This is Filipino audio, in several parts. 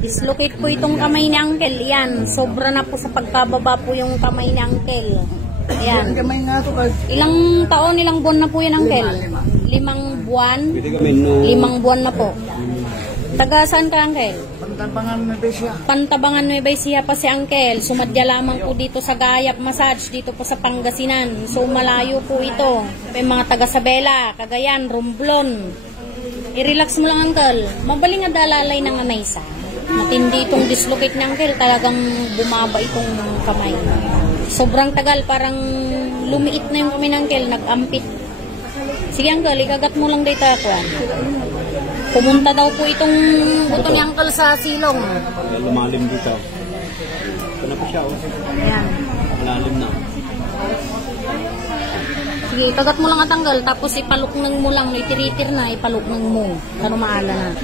Dislocate po itong kamay ni Uncle. Yan, sobra na po sa pagkababa po yung kamay ni Uncle. Yan. Ilang taon, ilang buwan na po yan, Uncle? 5 buwan? 5 buwan na po. Taga saan ka, Uncle? Pantabangan Nueva Ecija. Pantabangan Nueva Ecija pa si Uncle. Sumadya lamang po dito sa Gayap Massage, dito po sa Pangasinan. So malayo po ito. May mga taga Sabela, Cagayan, Romblon. I-relax mo lang, Uncle. Mabaling nga dalalay ng anaysa. Matindi itong dislocate ni Uncle. Talagang bumaba itong kamay. Sobrang tagal, parang lumiit na yung kamay ni Uncle. Nag-ampit. Sige, Uncle, ikagat mo lang dito ako. Pumunta daw po itong buto ni Uncle sa silong. Lumalim dito. Ito na po siya. Ayan. Malalim na. Sige, ikagat mo lang at Uncle. Tapos ipaluknang mo lang. Itiritir na, ipaluknang mo. Para maala na.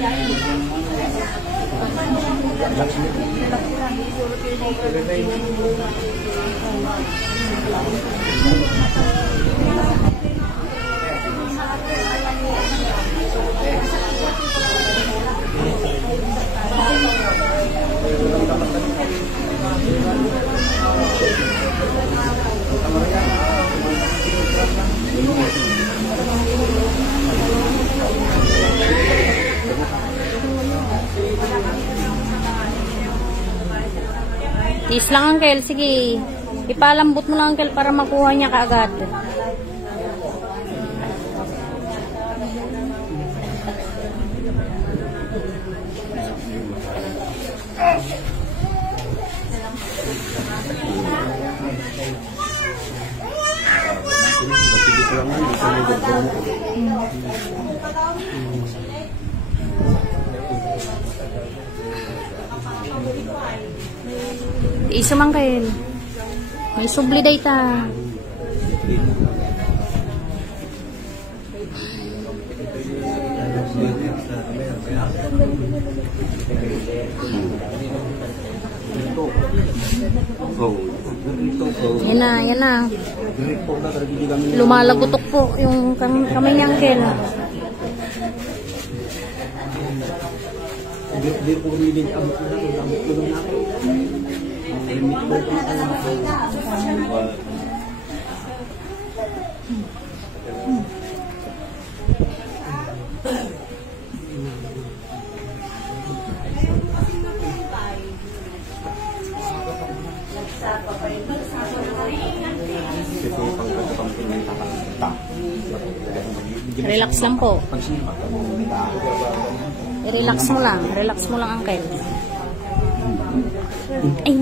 Tiis lang, Uncle. Sige. Ipalambot mo lang, Uncle, para makuha niya kaagad. Isa man kayo. May subli data. Yan na, yan na. Lumalagutok po yung kamay ni Uncle. Relax lang po. Relax mo lang. Relax mo lang, Uncle. Ay,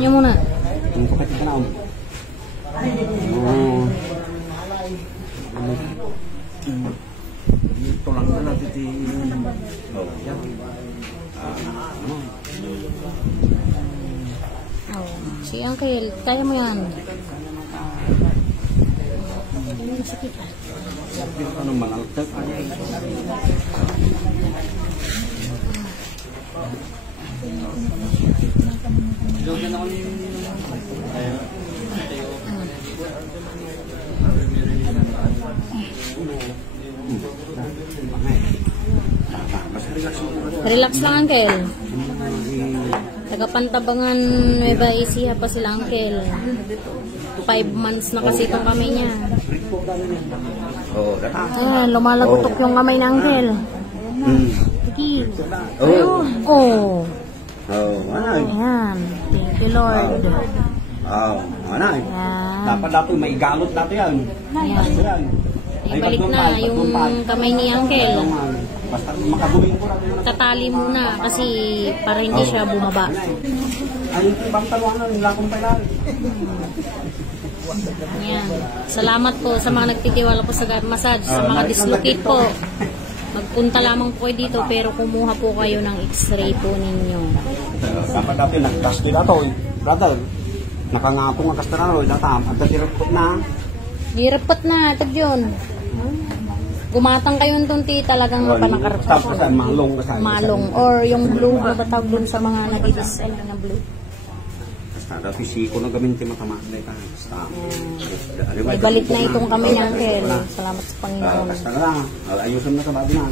Ano muna? Dito lang na natin. Si Uncle, kaya mo yan. Ano manaltag? Relax lang, Uncle. Taga-Pantabangan Nueva Ecija pa sila, Uncle. 5 months na kasi itong kamay niya. Ayan, lumalagutok yung kamay ng Uncle. Sige. Oh. Ayan. Thank you, Lord. Anay. Dapat may galot natin yan. Ayan. Ay, balik na yung kamay ni Uncle. Basta makaduming ko lang. Tatali muna kasi para hindi siya bumaba. Ay, ibang taluanan, nila kong pailan. Ayan. Salamat po sa mga nagtitiwala po sa Gayap Massage, sa mga dislocate po. Magpunta lamang po kayo dito pero kumuha po kayo ng x-ray po ninyo. Dapat natin nag-test nila to, brother. Nakangapong ang kastararo, datam. At direpot na. Girepot na, ito yun. Gumatang kayo nung talagang panakarap. Tapos malong ka sa Malong. Or yung blue, mabatawag dun sa mga nag-design na blue. Basta dati siko na gaminti matamaan na ito. Basta. Ibalik na itong kami ng Uncle. Salamat sa Panginoon. Basta na lang. Ayusin na sa babi na.